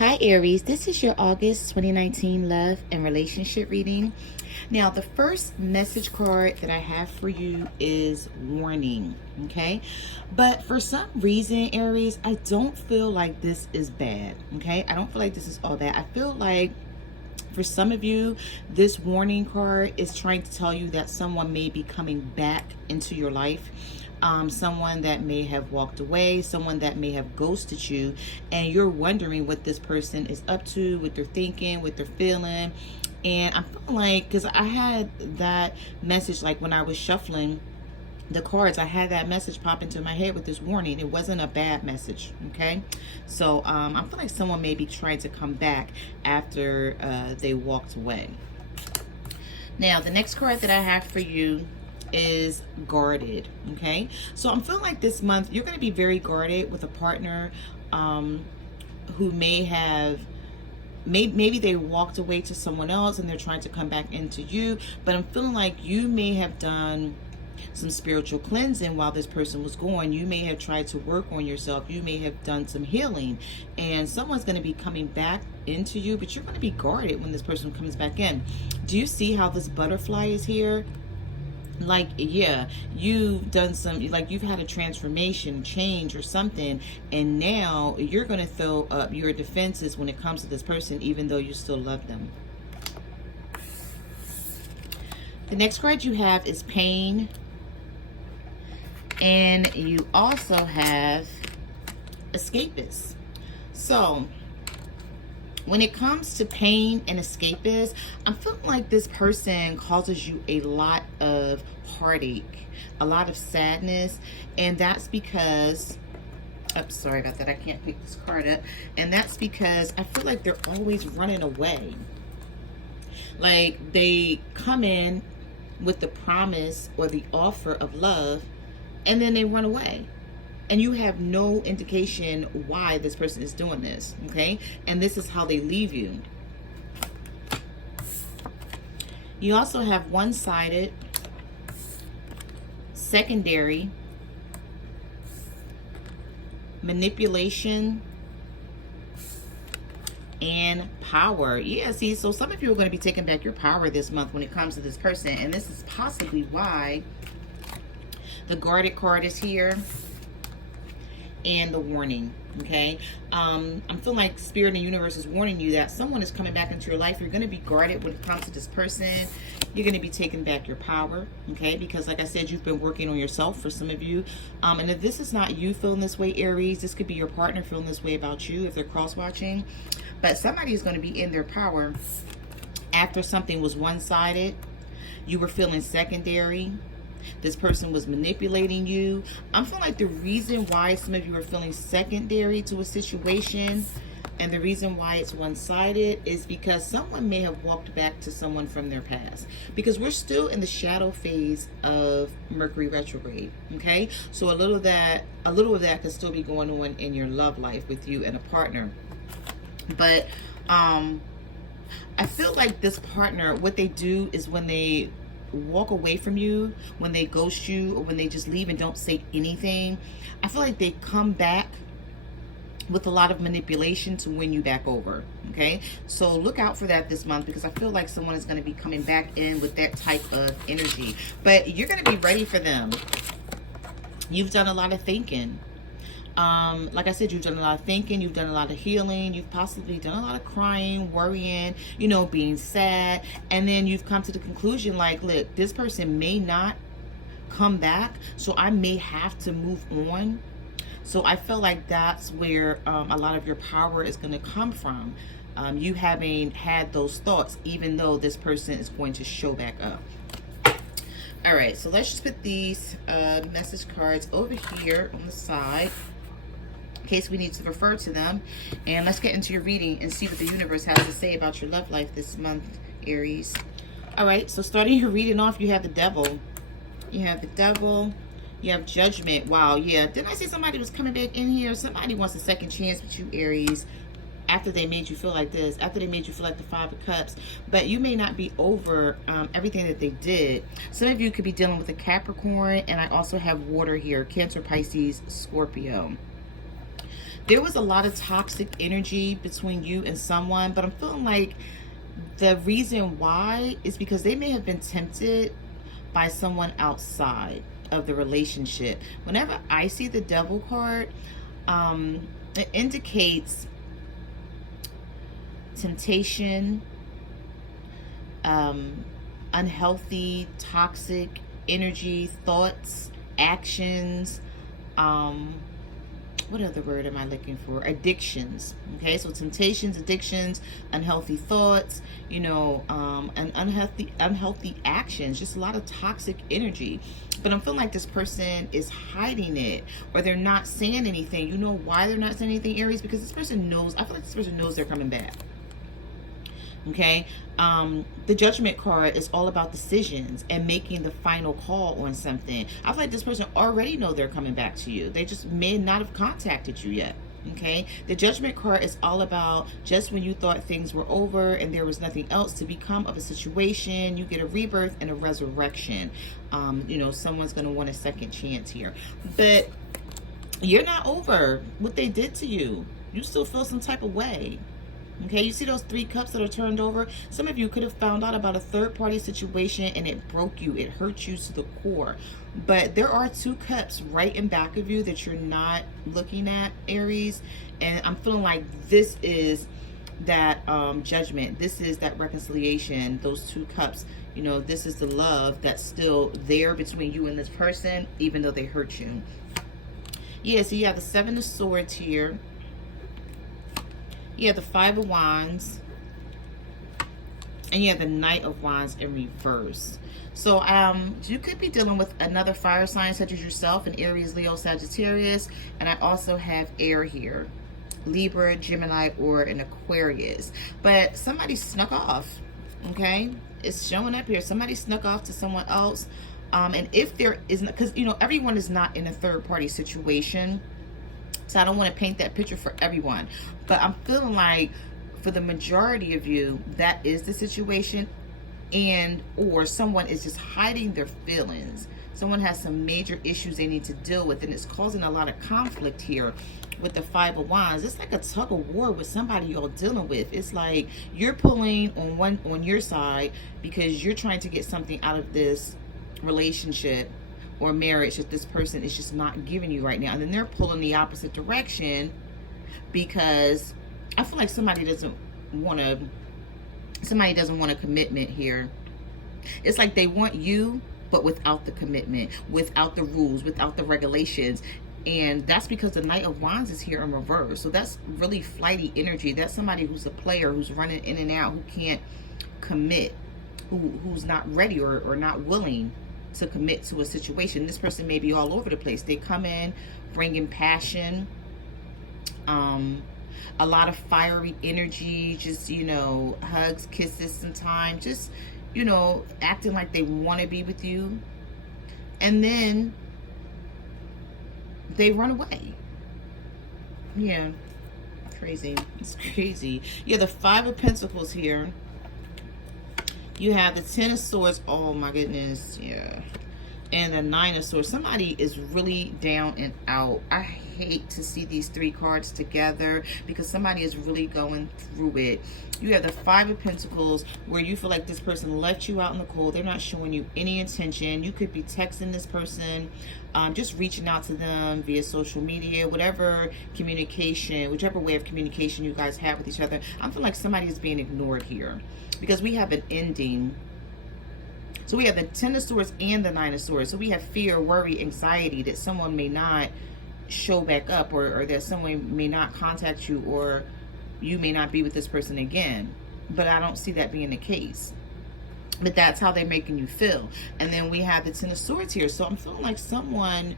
Hi Aries, this is your August 2019 love and relationship reading. Now, the first message card that I have for you is warning, okay? But for some reason, Aries, I don't feel like this is bad, okay? I don't feel like this is all bad. I feel like for some of you, this warning card is trying to tell you that someone may be coming back into your life. Someone that may have walked away, someone that may have ghosted you, and you're wondering what this person is up to, what they're thinking, what they're feeling. And I'm feeling like, because I had that message, like when I was shuffling the cards, I had that message pop into my head with this warning. It wasn't a bad message, okay? So I feel like someone may be trying to come back after they walked away. Now, the next card that I have for you is guarded, okay? So I'm feeling like this month you're going to be very guarded with a partner who may have maybe they walked away to someone else and they're trying to come back into you, but I'm feeling like you may have done some spiritual cleansing while this person was gone. You may have tried to work on yourself. You may have done some healing, and someone's going to be coming back into you, but you're going to be guarded when this person comes back in. Do you see how this butterfly is here? Like, yeah, you've done some, like you've had a transformation, change or something, and now you're going to throw up your defenses when it comes to this person, even though you still love them. The next card you have is pain, and you also have escapist. So when it comes to pain and escapist, I'm feeling like this person causes you a lot of heartache, a lot of sadness, and that's because, oh, sorry about that, I can't pick this card up, and that's because I feel like they're always running away. Like they come in with the promise or the offer of love, and then they run away. And you have no indication why this person is doing this, okay? And this is how they leave you. You also have one-sided, secondary, manipulation, and power. Yeah, see, so some of you are going to be taking back your power this month when it comes to this person. And this is possibly why the guarded card is here and the warning, okay? I'm feeling like Spirit and the universe is warning you that someone is coming back into your life. You're going to be guarded when it comes to this person. You're going to be taking back your power, okay? Because like I said, you've been working on yourself for some of you. And if this is not you feeling this way, Aries, this could be your partner feeling this way about you if they're cross-watching. But somebody is going to be in their power after something was one-sided. You were feeling secondary. This person was manipulating you. I'm feeling like the reason why some of you are feeling secondary to a situation and the reason why it's one-sided is because someone may have walked back to someone from their past. Because we're still in the shadow phase of Mercury retrograde, okay? So a little of that could still be going on in your love life with you and a partner. But I feel like this partner, what they do is when they walk away from you, when they ghost you, or when they just leave and don't say anything, I feel like they come back with a lot of manipulation to win you back over, okay? So look out for that this month, because I feel like someone is going to be coming back in with that type of energy. But you're going to be ready for them. You've done a lot of thinking. Like I said, you've done a lot of thinking, you've done a lot of healing, you've possibly done a lot of crying, worrying, you know, being sad, and then you've come to the conclusion like, look, this person may not come back, so I may have to move on. So I feel like that's where a lot of your power is going to come from. You having had those thoughts, even though this person is going to show back up. All right, so let's just put these message cards over here on the side in case we need to refer to them. And let's get into your reading and see what the universe has to say about your love life this month, Aries. All right, so starting your reading off, you have the Devil. You have the Devil. You have Judgment. Wow, yeah. Didn't I say somebody was coming back in here? Somebody wants a second chance with you, Aries, after they made you feel like this, after they made you feel like the Five of Cups. But you may not be over everything that they did. Some of you could be dealing with a Capricorn, and I also have water here, Cancer, Pisces, Scorpio. There was a lot of toxic energy between you and someone, but I'm feeling like the reason why is because they may have been tempted by someone outside of the relationship. Whenever I see the Devil card, it indicates temptation, unhealthy, toxic energy, thoughts, actions, what other word am I looking for? Addictions. Okay, so temptations, addictions, unhealthy thoughts, you know, and unhealthy actions, just a lot of toxic energy. But I'm feeling like this person is hiding it, or they're not saying anything. You know why they're not saying anything, Aries? Because this person knows, I feel like this person knows they're coming back. Okay, the Judgment card is all about decisions and making the final call on something. I feel like this person already know they're coming back to you. They just may not have contacted you yet. Okay, the Judgment card is all about just when you thought things were over and there was nothing else to become of a situation, you get a rebirth and a resurrection. You know, someone's going to want a second chance here, but you're not over what they did to you. You still feel some type of way. Okay, you see those 3 cups that are turned over? Some of you could have found out about a third-party situation and it broke you. It hurt you to the core. But there are 2 cups right in back of you that you're not looking at, Aries. And I'm feeling like this is that judgment. This is that reconciliation. Those 2 cups, you know, this is the love that's still there between you and this person, even though they hurt you. Yeah, so you have the 7 of Swords here. You have the 5 of Wands, and you have the Knight of Wands in reverse. So you could be dealing with another fire sign such as yourself, an Aries, Leo, Sagittarius, and I also have air here, Libra, Gemini, or an Aquarius. But somebody snuck off, okay? It's showing up here. Somebody snuck off to someone else. And if there isn't, because, you know, everyone is not in a third-party situation. So I don't want to paint that picture for everyone, but I'm feeling like for the majority of you, that is the situation, and or someone is just hiding their feelings. Someone has some major issues they need to deal with, and it's causing a lot of conflict here with the 5 of Wands. It's like a tug of war with somebody you're dealing with. It's like you're pulling on your side because you're trying to get something out of this relationship or marriage that this person is just not giving you right now, and then they're pulling the opposite direction because I feel like somebody doesn't want a commitment here. It's like they want you, but without the commitment, without the rules, without the regulations. And that's because the Knight of Wands is here in reverse. So that's really flighty energy. That's somebody who's a player, who's running in and out, who can't commit, who's not ready or not willing to commit to a situation. This person may be all over the place. They come in bringing passion, a lot of fiery energy, just, you know, hugs, kisses sometimes, just, you know, acting like they want to be with you, and then they run away. Yeah, crazy. It's crazy. Yeah, the 5 of Pentacles here. You have the 10 of Swords. Oh my goodness. Yeah. And the 9 of Swords. Somebody is really down and out. I hate to see these 3 cards together because somebody is really going through it. You have the 5 of Pentacles where you feel like this person left you out in the cold. They're not showing you any attention. You could be texting this person, just reaching out to them via social media, whatever communication, whichever way of communication you guys have with each other. I feel like somebody is being ignored here because we have an ending. So we have the 10 of Swords and the 9 of Swords. So we have fear, worry, anxiety that someone may not show back up, or that someone may not contact you, or you may not be with this person again. But I don't see that being the case. But that's how they're making you feel. And then we have the 10 of Swords here. So I'm feeling like someone,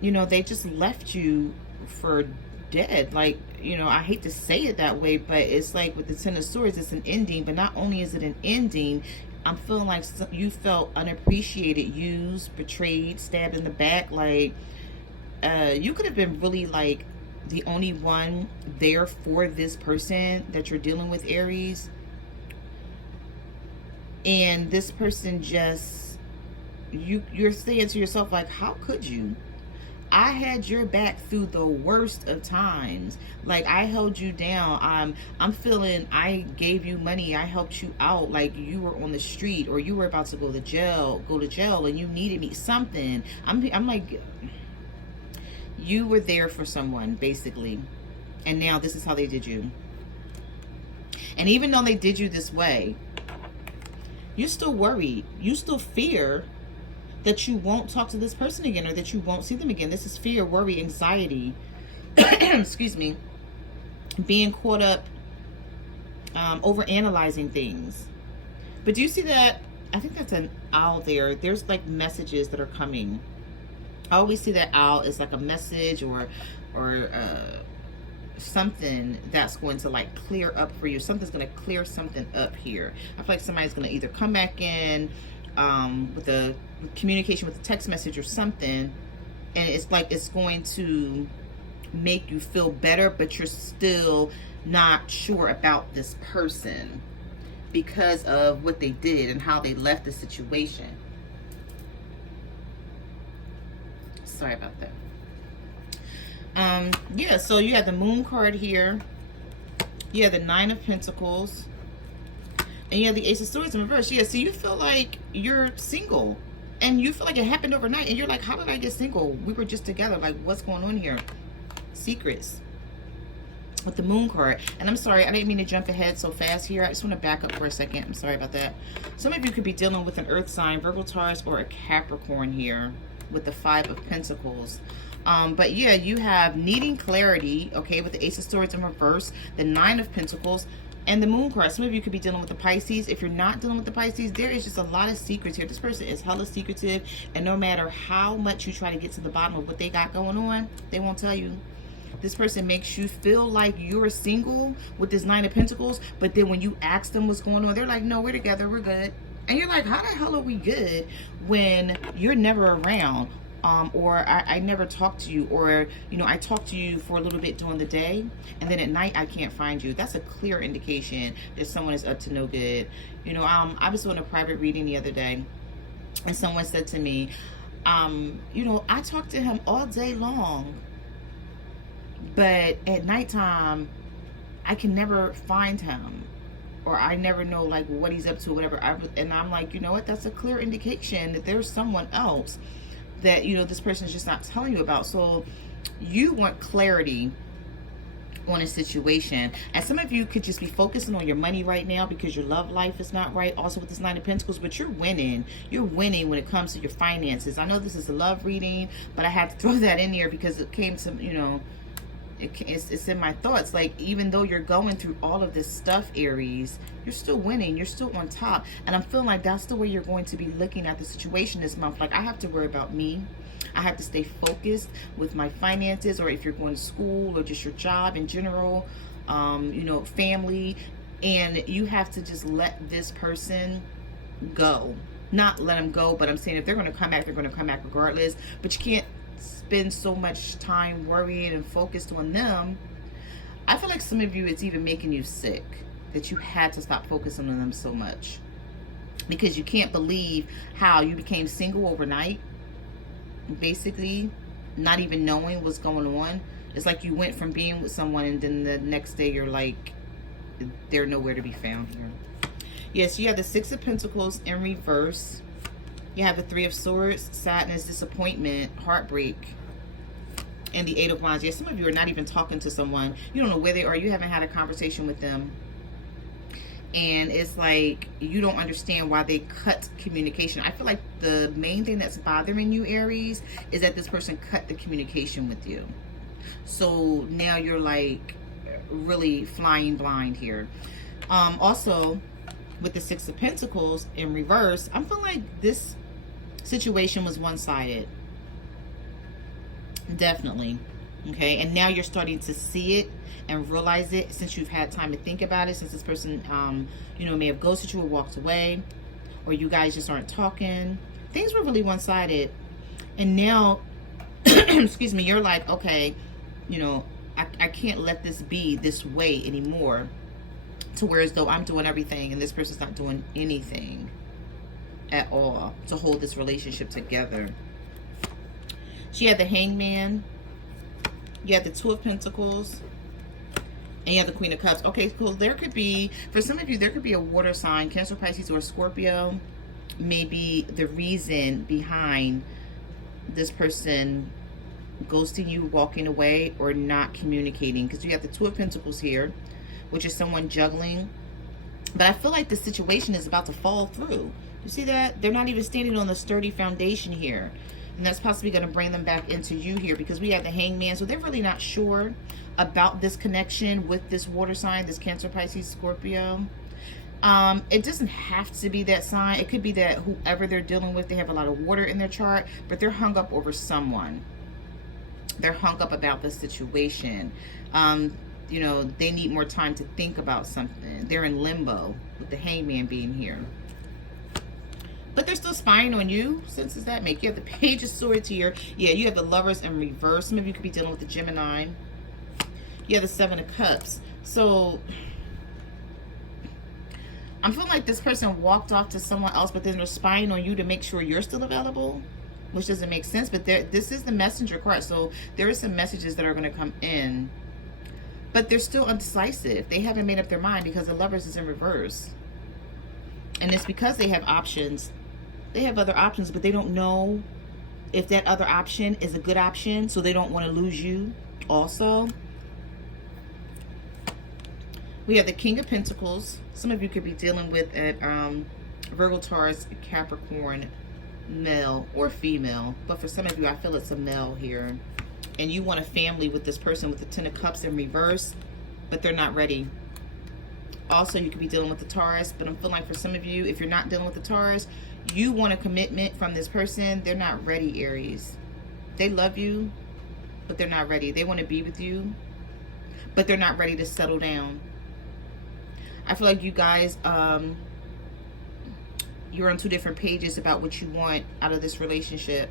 you know, they just left you for dead. Like, you know, I hate to say it that way, but it's like with the 10 of Swords, it's an ending. But not only is it an ending, I'm feeling like you felt unappreciated, used, betrayed, stabbed in the back. Like, you could have been really like the only one there for this person that you're dealing with, Aries. And this person just, you're saying to yourself, like, how could you? I had your back through the worst of times. Like, I held you down. I'm feeling I gave you money. I helped you out. Like, you were on the street, or you were about to go to jail, and you needed me something. I'm like, you were there for someone, basically. And now this is how they did you. And even though they did you this way, you're still worried. You still fear that you won't talk to this person again, or that you won't see them again. This is fear, worry, anxiety. Excuse me. Being caught up, over analyzing things. But do you see that? I think that's an owl there. There's like messages that are coming. I always see that owl as like a message, or something that's going to like clear up for you. Something's going to clear something up here. I feel like somebody's going to either come back in with a communication with a text message or something, and it's like it's going to make you feel better, but you're still not sure about this person because of what they did and how they left the situation. Sorry about that. Yeah, so you have the Moon card here. You have the Nine of Pentacles. And you have the Ace of Swords in reverse. Yeah, so you feel like you're single. And you feel like it happened overnight. And you're like, how did I get single? We were just together. Like, what's going on here? Secrets. With the Moon card. And I'm sorry, I didn't mean to jump ahead so fast here. I just want to back up for a second. I'm sorry about that. Some of you could be dealing with an Earth sign, Virgo, Taurus, or a Capricorn here with the Five of Pentacles. But yeah, you have needing clarity, okay, with the Ace of Swords in reverse, the Nine of Pentacles, and the Moon card. Some of you could be dealing with the Pisces. If you're not dealing with the Pisces, there is just a lot of secrets here. This person is hella secretive, and no matter how much you try to get to the bottom of what they got going on, they won't tell you. This person makes you feel like you're single with this Nine of Pentacles, but then when you ask them what's going on, they're like, no, we're together, we're good. And you're like, how the hell are we good when you're never around? Or I never talk to you, or, you know, I talk to you for a little bit during the day, and then at night I can't find you. That's a clear indication that someone is up to no good. You know, I was doing a private reading the other day, and someone said to me, you know, I talk to him all day long, but at nighttime I can never find him, or I never know like what he's up to, whatever. And I'm like, you know what? That's a clear indication that there's someone else that, you know, this person is just not telling you about. So you want clarity on a situation, and some of you could just be focusing on your money right now because your love life is not right, also with this Nine of Pentacles. But you're winning when it comes to your finances. I know this is a love reading, but I had to throw that in there because it came to, you know, it's in my thoughts. Like, even though you're going through all of this stuff, Aries, you're still winning, you're still on top. And I'm feeling like that's the way you're going to be looking at the situation this month. Like, I have to worry about me. I have to stay focused with my finances, or if you're going to school, or just your job in general, you know, family. And you have to just let this person go. Not let them go, but I'm saying if they're going to come back, they're going to come back regardless. But you can't spend so much time worrying and focused on them. I feel like some of you, it's even making you sick that you had to stop focusing on them so much, because you can't believe how you became single overnight, basically not even knowing what's going on. It's like you went from being with someone, and then the next day you're like, they're nowhere to be found here. Yes, you have the Six of Pentacles in reverse. You have the Three of Swords, sadness, disappointment, heartbreak, and the Eight of Wands. Yes, some of you are not even talking to someone. You don't know where they are. You haven't had a conversation with them. And it's like you don't understand why they cut communication. I feel like the main thing that's bothering you, Aries, is that this person cut the communication with you. So now you're like really flying blind here. Also, with the Six of Pentacles in reverse, I'm feeling like this situation was one-sided. Definitely. Okay, and now you're starting to see it and realize it, since you've had time to think about it, since this person you know, may have ghosted you or walked away, or you guys just aren't talking. Things were really one-sided, and now excuse me, you're like, okay, you know, I can't let this be this way anymore, to where as though I'm doing everything and this person's not doing anything at all to hold this relationship together. She had the Hangman. You have the Two of Pentacles. And you have the Queen of Cups. Okay, cool. There could be, for some of you, there could be a water sign, Cancer, Pisces, or Scorpio. Maybe the reason behind this person ghosting you, walking away, or not communicating. Because you have the Two of Pentacles here, which is someone juggling. But I feel like the situation is about to fall through. You see that? They're not even standing on the sturdy foundation here. And that's possibly going to bring them back into you here, because we have the Hangman. So they're really not sure about this connection with this water sign, this Cancer, Pisces, Scorpio. It doesn't have to be that sign. It could be that whoever they're dealing with, they have a lot of water in their chart, but they're hung up over someone. They're hung up about the situation. You know, they need more time to think about something. They're in limbo with the Hangman being here. But they're still spying on you. Sense does that make? You have the Page of Swords here. Yeah, you have the Lovers in reverse. Some of you could be dealing with the Gemini. You have the Seven of Cups. So I'm feeling like this person walked off to someone else, but then they're spying on you to make sure you're still available, which doesn't make sense. But this is the Messenger card. So there are some messages that are going to come in, but they're still undecisive. They haven't made up their mind because the Lovers is in reverse. And it's because they have options. They have other options, but they don't know if that other option is a good option, so they don't want to lose you also. We have the King of Pentacles. Some of you could be dealing with a Virgo, Taurus, Capricorn, male or female. But for some of you, I feel it's a male here. And you want a family with this person with the Ten of Cups in reverse, but they're not ready. Also, you could be dealing with the Taurus, but I'm feeling like for some of you, if you're not dealing with the Taurus, you want a commitment from this person. They're not ready, Aries. They love you, but they're not ready. They want to be with you, but they're not ready to settle down. I feel like you guys, you're on two different pages about what you want out of this relationship.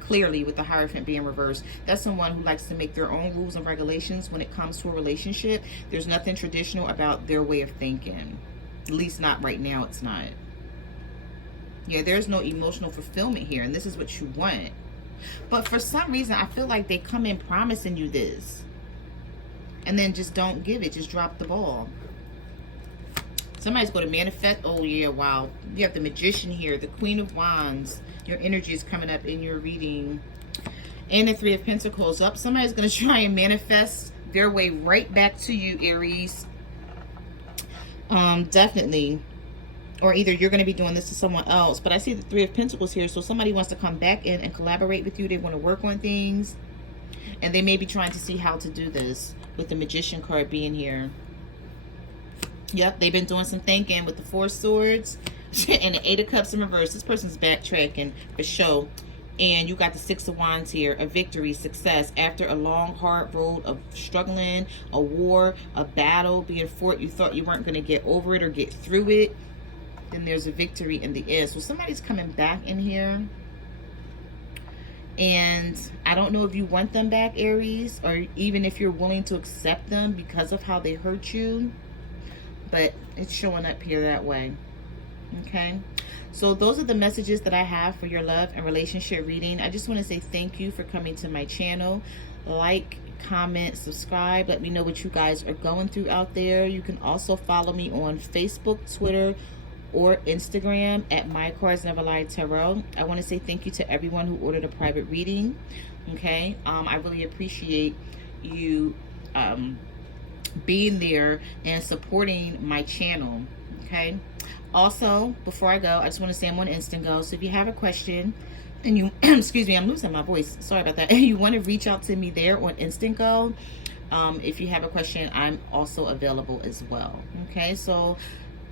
Clearly, with the Hierophant being reversed, that's someone who likes to make their own rules and regulations when it comes to a relationship. There's nothing traditional about their way of thinking. At least not right now, it's not. Yeah, there's no emotional fulfillment here, and this is what you want. But for some reason, I feel like they come in promising you this, and then just don't give it, just drop the ball. Somebody's going to manifest. Oh, yeah, wow. You have the Magician here, the Queen of Wands. Your energy is coming up in your reading. And the Three of Pentacles up. Somebody's going to try and manifest their way right back to you, Aries. Definitely. Or either you're going to be doing this to someone else. But I see the Three of Pentacles here. So somebody wants to come back in and collaborate with you. They want to work on things. And they may be trying to see how to do this with the Magician card being here. Yep, they've been doing some thinking with the Four Swords and the Eight of Cups in reverse. This person's backtracking for sure. And you got the Six of Wands here, a victory, success. After a long, hard road of struggling, a war, a battle being fought, you thought you weren't going to get over it or get through it. Then there's a victory in the end. So somebody's coming back in here. And I don't know if you want them back, Aries, or even if you're willing to accept them because of how they hurt you. But it's showing up here that way. Okay, so those are the messages that I have for your love and relationship reading. I just want to say thank you for coming to my channel. Like, comment, subscribe. Let me know what you guys are going through out there. You can also follow me on Facebook, Twitter, or Instagram at My Cards Never Lie Tarot. I want to say thank you to everyone who ordered a private reading. Okay, I really appreciate you being there and supporting my channel. Okay, also before I go, I just want to say I'm on Instant Go, so if you have a question and you excuse me, I'm losing my voice, sorry about that, and you want to reach out to me there on Instant Go, if you have a question, I'm also available as well. Okay, so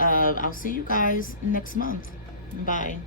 I'll see you guys next month. Bye.